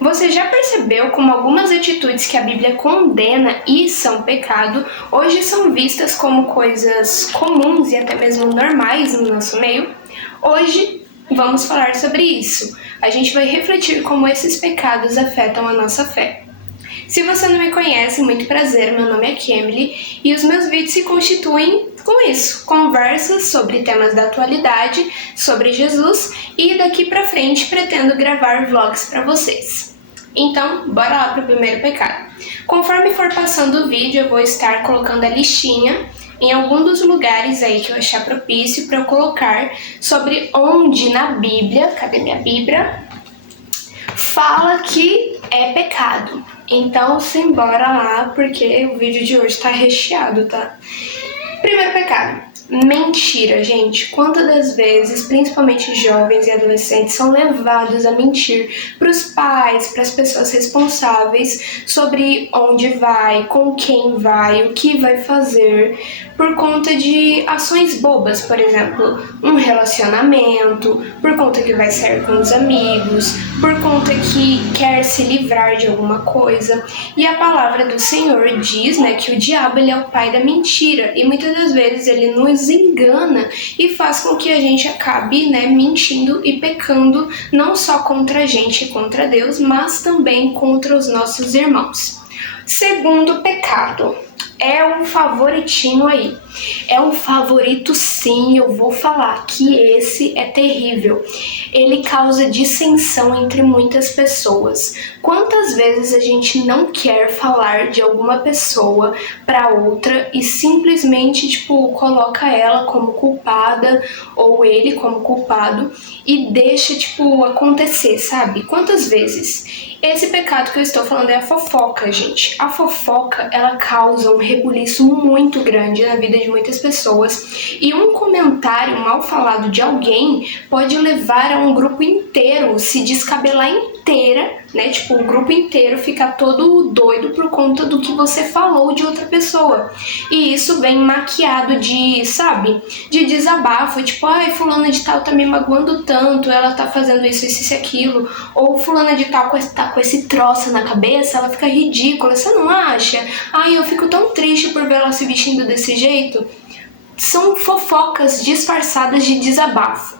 Você já percebeu como algumas atitudes que a Bíblia condena e são pecado, hoje são vistas como coisas comuns e até mesmo normais no nosso meio? Hoje vamos falar sobre isso. A gente vai refletir como esses pecados afetam a nossa fé. Se você não me conhece, muito prazer, meu nome é Kemily e os meus vídeos se constituem com isso, conversas sobre temas da atualidade, sobre Jesus e daqui pra frente pretendo gravar vlogs para vocês. Então, bora lá pro primeiro pecado. Conforme for passando o vídeo, eu vou estar colocando a listinha em algum dos lugares aí que eu achar propício para eu colocar sobre onde na Bíblia, cadê minha Bíblia? Fala que é pecado. Então, simbora lá, porque o vídeo de hoje tá recheado, tá? Primeiro pecado. Mentira, gente. Quantas das vezes, principalmente jovens e adolescentes, são levados a mentir para os pais, para as pessoas responsáveis sobre onde vai, com quem vai, o que vai fazer, por conta de ações bobas, por exemplo, um relacionamento, por conta que vai sair com os amigos, por conta que quer se livrar de alguma coisa. E a palavra do Senhor diz, né, que o diabo ele é o pai da mentira e muitas das vezes ele nos engana e faz com que a gente acabe, né, mentindo e pecando não só contra a gente e contra Deus, mas também contra os nossos irmãos. Segundo pecado. É um favoritinho aí. É um favorito sim, eu vou falar que esse é terrível. Ele causa dissensão entre muitas pessoas. Quantas vezes a gente não quer falar de alguma pessoa para outra e simplesmente, coloca ela como culpada ou ele como culpado e deixa, acontecer, sabe? Quantas vezes? Esse pecado que eu estou falando é a fofoca, gente. A fofoca, ela causa um rebuliço muito grande na vida de muitas pessoas e um comentário mal falado de alguém pode levar a um grupo inteiro se descabelar inteira, né? O grupo inteiro fica todo doido por conta do que você falou de outra pessoa. E isso vem maquiado de, sabe, de desabafo, ai, fulana de tal tá me magoando tanto, ela tá fazendo isso e aquilo, ou fulana de tal tá com esse troço na cabeça, ela fica ridícula, você não acha? Ai, eu fico tão triste por ver ela se vestindo desse jeito. São fofocas disfarçadas de desabafo.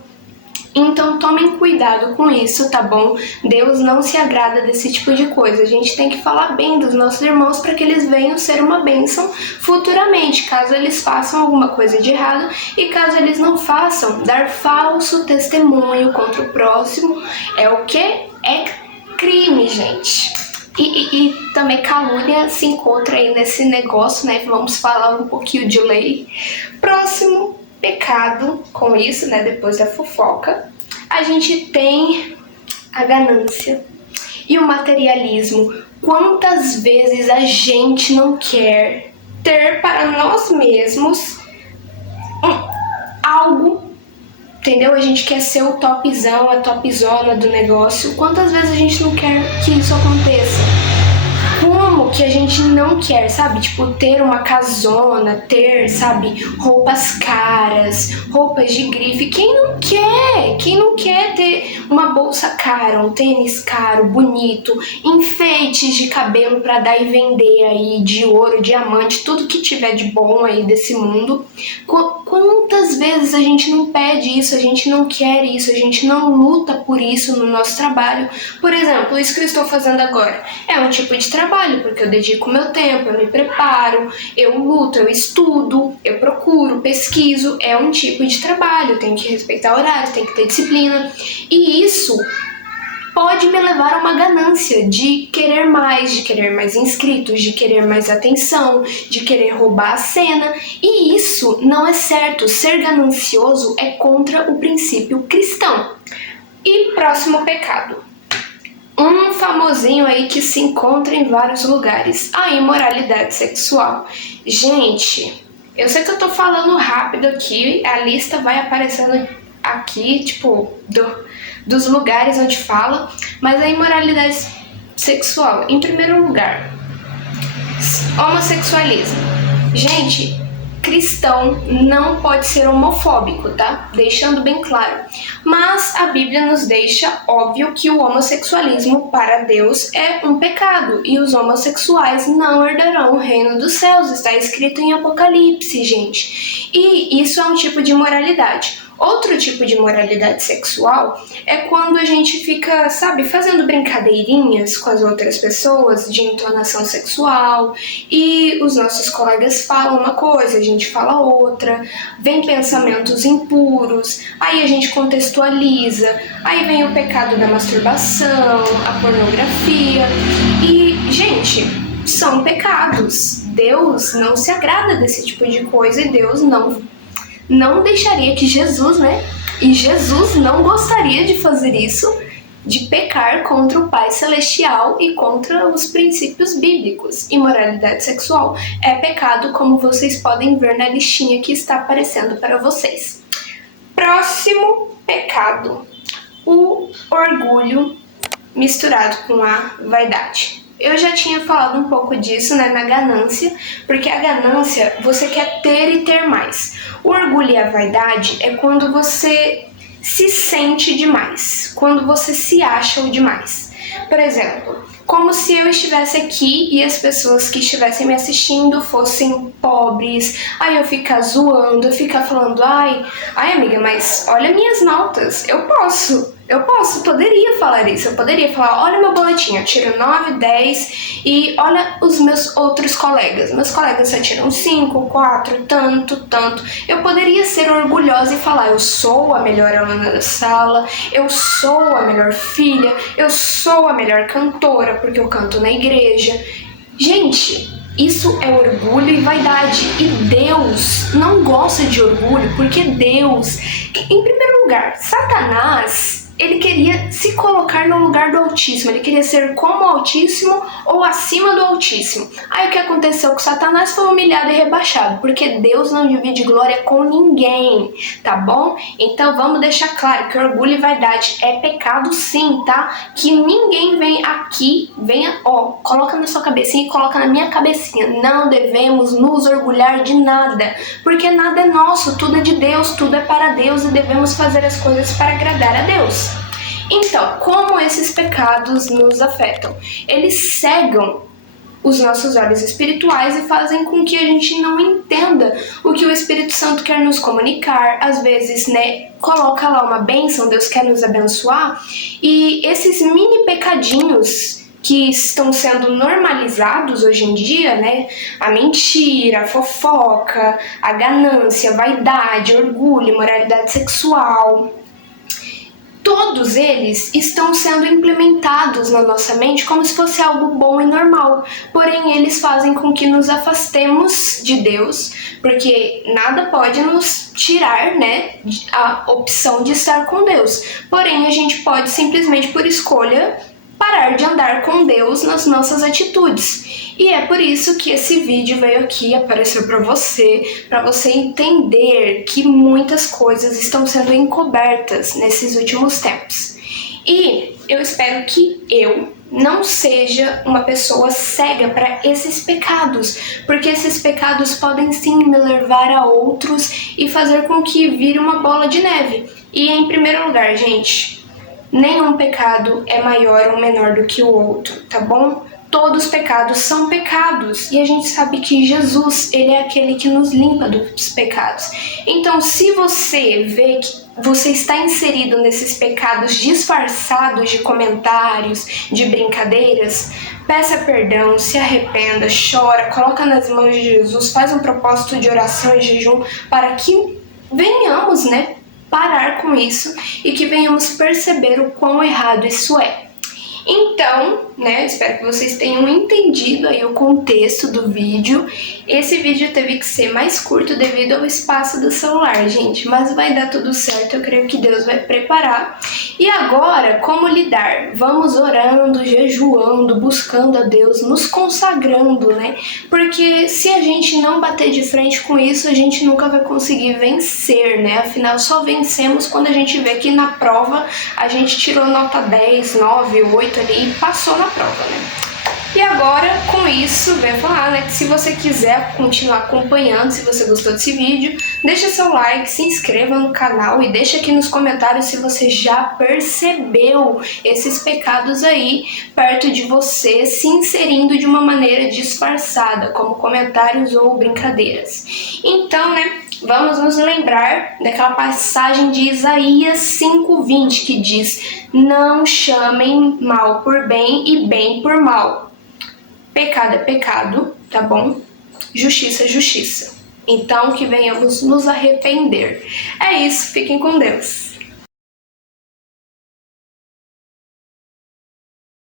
Então tomem cuidado com isso, tá bom? Deus não se agrada desse tipo de coisa. A gente tem que falar bem dos nossos irmãos para que eles venham ser uma bênção futuramente, caso eles façam alguma coisa de errado e caso eles não façam, dar falso testemunho contra o próximo é o que? É crime, gente. E também calúnia se encontra aí nesse negócio, né? Vamos falar um pouquinho de lei. Próximo pecado com isso, né? Depois da fofoca, a gente tem a ganância e o materialismo. Quantas vezes a gente não quer ter para nós mesmos algo, entendeu? A gente quer ser o topzão, a topzona do negócio. Quantas vezes a gente não quer que isso aconteça? Como que a gente não quer, sabe? Ter uma casona, ter, sabe, roupas caras, roupas de grife. Quem não quer? Quem não quer ter uma bolsa cara, um tênis caro, bonito, enfeites de cabelo para dar e vender aí, de ouro, diamante, tudo que tiver de bom aí desse mundo. Quantas vezes a gente não pede isso, a gente não quer isso, a gente não luta por isso no nosso trabalho? Por exemplo, isso que eu estou fazendo agora é um tipo de trabalho, porque eu dedico meu tempo, eu me preparo, eu luto, eu estudo, eu procuro, pesquiso, é um tipo de trabalho, eu tenho que respeitar horários, tenho que ter disciplina, e isso pode me levar a uma ganância de querer mais inscritos, de querer mais atenção, de querer roubar a cena, e isso não é certo. Ser ganancioso é contra o princípio cristão. E próximo pecado. Um famosinho aí que se encontra em vários lugares, a imoralidade sexual. Gente, eu sei que eu tô falando rápido aqui, a lista vai aparecendo aqui, dos lugares onde fala, mas a imoralidade sexual, em primeiro lugar, homossexualismo. Gente, cristão não pode ser homofóbico, tá? Deixando bem claro. Mas a Bíblia nos deixa óbvio que o homossexualismo para Deus é um pecado e os homossexuais não herdarão o reino dos céus. Está escrito em Apocalipse, gente. E isso é um tipo de moralidade. Outro tipo de moralidade sexual é quando a gente fica, sabe, fazendo brincadeirinhas com as outras pessoas de entonação sexual e os nossos colegas falam uma coisa, a gente fala outra, vem pensamentos impuros, aí a gente contextualiza, aí vem o pecado da masturbação, a pornografia e, gente, são pecados. Deus não se agrada desse tipo de coisa e Deus não deixaria que Jesus, né? E Jesus não gostaria de fazer isso, de pecar contra o Pai Celestial e contra os princípios bíblicos. Imoralidade sexual é pecado, como vocês podem ver na listinha que está aparecendo para vocês. Próximo pecado: o orgulho misturado com a vaidade. Eu já tinha falado um pouco disso, né, na ganância, porque a ganância você quer ter e ter mais. O orgulho e a vaidade é quando você se sente demais, quando você se acha o demais. Por exemplo, como se eu estivesse aqui e as pessoas que estivessem me assistindo fossem pobres, aí eu ficar zoando, eu ficar falando, ai amiga, mas olha minhas notas, eu poderia falar isso, eu poderia falar, olha meu boletim, eu tiro 9, 10 e olha os meus outros colegas, meus colegas só tiram 5, 4, tanto, eu poderia ser orgulhosa e falar, eu sou a melhor aluna da sala, eu sou a melhor filha, eu sou a melhor cantora, porque eu canto na igreja. Gente, isso é orgulho e vaidade. E Deus não gosta de orgulho, porque Deus, em primeiro lugar, Satanás, ele queria se colocar no lugar do Altíssimo, ele queria ser como o Altíssimo ou acima do Altíssimo. Aí o que aconteceu com Satanás foi humilhado e rebaixado, porque Deus não divide glória com ninguém, tá bom? Então vamos deixar claro que orgulho e vaidade é pecado sim, tá? Que ninguém vem aqui, coloca na sua cabecinha e coloca na minha cabecinha. Não devemos nos orgulhar de nada, porque nada é nosso, tudo é de Deus, tudo é para Deus e devemos fazer as coisas para agradar a Deus. Então, como esses pecados nos afetam? Eles cegam os nossos olhos espirituais e fazem com que a gente não entenda o que o Espírito Santo quer nos comunicar. Às vezes, né, coloca lá uma bênção, Deus quer nos abençoar, e esses mini pecadinhos que estão sendo normalizados hoje em dia, né? A mentira, a fofoca, a ganância, a vaidade, orgulho, moralidade sexual. Todos eles estão sendo implementados na nossa mente como se fosse algo bom e normal, porém eles fazem com que nos afastemos de Deus, porque nada pode nos tirar, né, a opção de estar com Deus, porém a gente pode simplesmente por escolha parar de andar com Deus nas nossas atitudes. E é por isso que esse vídeo veio aqui, apareceu para você entender que muitas coisas estão sendo encobertas nesses últimos tempos. E eu espero que eu não seja uma pessoa cega para esses pecados, porque esses pecados podem sim me levar a outros e fazer com que vire uma bola de neve. E em primeiro lugar, gente, nenhum pecado é maior ou menor do que o outro, tá bom? Todos os pecados são pecados e a gente sabe que Jesus, ele é aquele que nos limpa dos pecados. Então, se você vê que você está inserido nesses pecados disfarçados de comentários, de brincadeiras, peça perdão, se arrependa, chora, coloca nas mãos de Jesus, faz um propósito de oração e jejum para que venhamos, né, parar com isso e que venhamos perceber o quão errado isso é. Então, né, espero que vocês tenham entendido aí o contexto do vídeo. Esse vídeo teve que ser mais curto devido ao espaço do celular, gente, mas vai dar tudo certo, eu creio que Deus vai preparar. E agora, como lidar? Vamos orando, jejuando, buscando a Deus, nos consagrando, né? Porque se a gente não bater de frente com isso, a gente nunca vai conseguir vencer, né? Afinal, só vencemos quando a gente vê que na prova a gente tirou nota 10, 9, 8 ali e passou na prova, né? E agora, com isso, venho falar, né, que se você quiser continuar acompanhando, se você gostou desse vídeo, deixa seu like, se inscreva no canal e deixa aqui nos comentários se você já percebeu esses pecados aí perto de você, se inserindo de uma maneira disfarçada, como comentários ou brincadeiras. Então, né, vamos nos lembrar daquela passagem de Isaías 5:20 que diz: não chamem mal por bem e bem por mal. Pecado é pecado, tá bom? Justiça é justiça. Então que venhamos nos arrepender. É isso, fiquem com Deus.